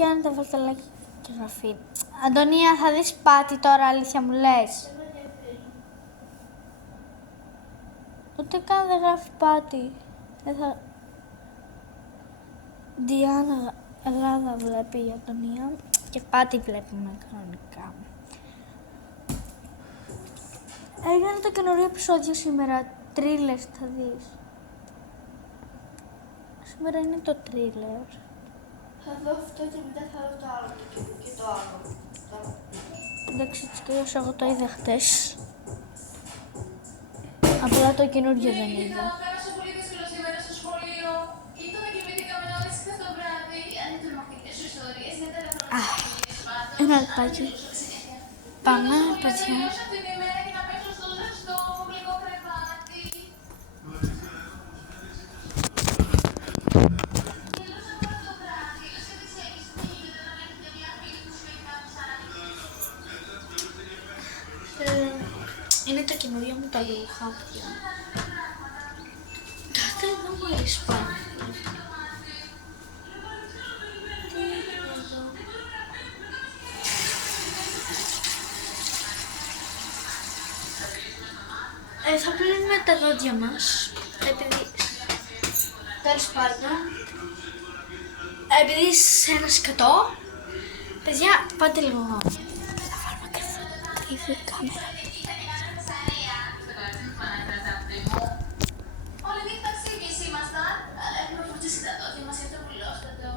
Κάνετε βάλτε like και γραφή. Αντωνία, θα δεις Πάτη τώρα, αλήθεια μου λες? Ούτε καν δεν γράφει Πάτη. Δεν θα... Διάννα Ελλάδα βλέπει η Αντωνία και Πάτη βλέπουμε κανονικά. Έγινε το καινούριο επεισόδιο σήμερα. Τρίλερ θα δεις. Σήμερα είναι το τρίλερ. Θα δω αυτό και μετά θα δω το άλλο και το άλλο. Εντάξει, έτσι κι αλλιώς εγώ το είδα χτες. Απλά το καινούριο δεν είδα. Πέρασε πολύ δύσκολο σήμερα στο σχολείο. Ή το κοιμηθήκαμε όλες χθες το βράδυ. Αν είναι τρομακτικές σου ιστορίες, είναι τηλεφωνικές. Ένα αλπάκι. Πάμε, παιδιά. Αυτή την ημέρα και να πέσω στο ζεστό γλυκό κρεβάτι. Γελούσα μόνο το βράδυ. Λες και δεν ξέρεις τι γίνεται όταν έχετε μια φίλη που σου λέει κάτι σαν Είναι το καινούριο μου τα ρούχα. Κάθε εδώ μου αρέσει πάρα πολύ. Θα πλύνουμε τα δόντια μας, επειδή, τέλος πάντων, επειδή είσαι ένα σκατό, παιδιά, πάτε λίγο. Θα βάλουμε κρύβη κάμερα. Όλη νύχτα ξύπνης ήμασταν, αλλά έχουμε φωτίσει τα δόντια μας για το πουλόστατο.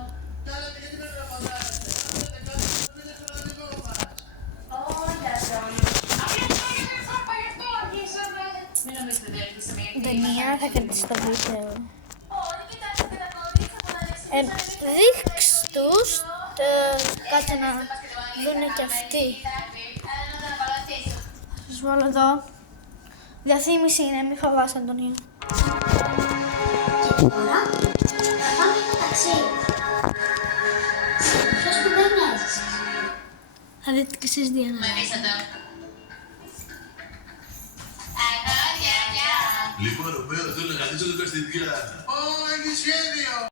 Μην νομίζετε ότι έρχεται σε μια Ντανία, θα κρατήσει το βίντεο. Όχι, κοιτάξτε τα κορίτσια που θα Δείξ' τους, κάτσε να δούνε κι αυτοί. Θα σας βάλω εδώ. Διαφήμιση είναι, μη φοβάσαι Αντωνία. Και τώρα θα πάμε στο ταξί. Ποιος που δεν έζησε. Θα δείτε και εσείς Διάννα. Λοιπόν, Ρομπέρο, θέλω να κρατήσω λίγο στη Διάννα. Ω, έχει σχέδιο!